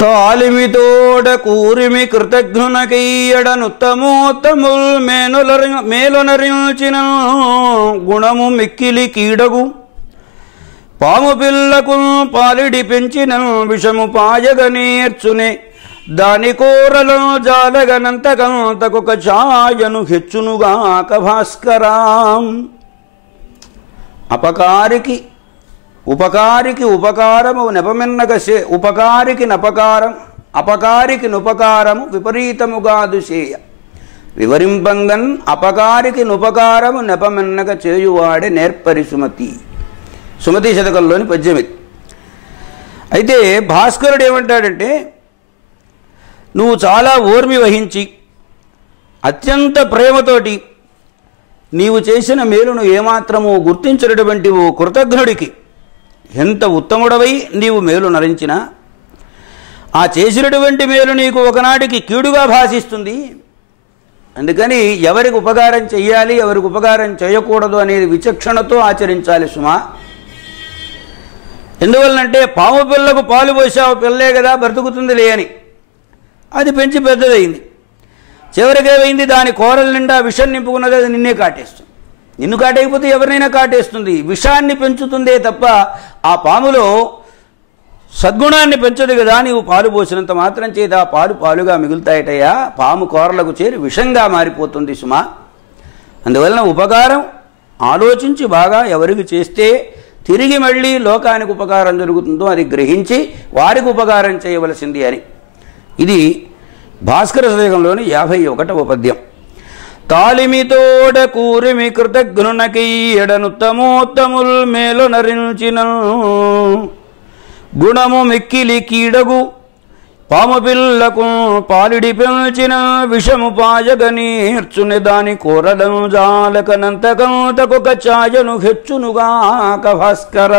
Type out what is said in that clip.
తాలిమితోడ కూరిమి కృతజ్ఞునకయ్యడనుత్తమోత్తముల్ మేనులరి మేలునరించిన గుణము మిక్కిలి కీడగు. పాము పిల్లకు పాలిడి పెంచిన విషము పాయగ నేర్చునే. దాని కూరలో జాలగనంతకంతకొక ఛాయను హెచ్చునుగాక భాస్కరాం. అపకారికి ఉపకారికి ఉపకారము నెపమిన్నగ సే ఉపకారికి నపకారం అపకారికి నుపకారము విపరీతముగా దుసేయ వివరింపంగన్ అపకారికి నుపకారము నెపమిన్నగ చేయువాడే నేర్పరి సుమతి సుమతి శతకంలోని పద్యమిది. అయితే భాస్కరుడు ఏమంటాడంటే నువ్వు చాలా ఓర్మి వహించి అత్యంత ప్రేమతోటి నీవు చేసిన మేలును ఏమాత్రము గుర్తించినటువంటి ఓ కృతజ్ఞుడికి ఎంత ఉత్తముడవై నీవు మేలు నరించినా ఆ చేసినటువంటి మేలు నీకు ఒకనాటికి కీడుగా భాషిస్తుంది అందుకని ఎవరికి ఉపకారం చెయ్యాలి ఎవరికి ఉపకారం చేయకూడదు అనేది విచక్షణతో ఆచరించాలి సుమా. ఎందువల్లంటే పాము పిల్లకు పాలు పోసావు పిల్లే కదా బ్రతుకుతుంది లేని అది పెంచి పెద్దదైంది. చివరికి ఏమైంది? దాని కోరల నిండా విషం నింపుకున్నది అది నిన్నే కాటేస్తుంది. నిన్ను కాటేయకపోతే ఎవరినైనా కాటేస్తుంది. విషాన్ని పెంచుతుందే తప్ప ఆ పాములో సద్గుణాన్ని పెంచదు కదా నీవు పాలు పోసినంత మాత్రం చేత ఆ పాలు పాలుగా మిగులుతాయటయ్యా. పాము కోరలకు చేరి విషంగా మారిపోతుంది సుమా. అందువలన ఉపకారం ఆలోచించి బాగా ఎవరికి చేస్తే తిరిగి మళ్ళీ లోకానికి ఉపకారం జరుగుతుందో అది గ్రహించి వారికి ఉపకారం చేయవలసింది అని. ఇది భాస్కర సదేకంలోని యాభై ఒకటవ పద్యం. తాలిమితోడ కూరిమి కృతజ్ఞునకీయడనుత్తమోత్తముల్ మేలు నరించిన గుణము మిక్కిలి కీడగు పాము పిల్లకు పాలిడి పెంచిన విషము పాయగ నేర్చుని దాని కూరలను జాలకనంతకంతకొక ఛాయను హెచ్చునుగాక భాస్కర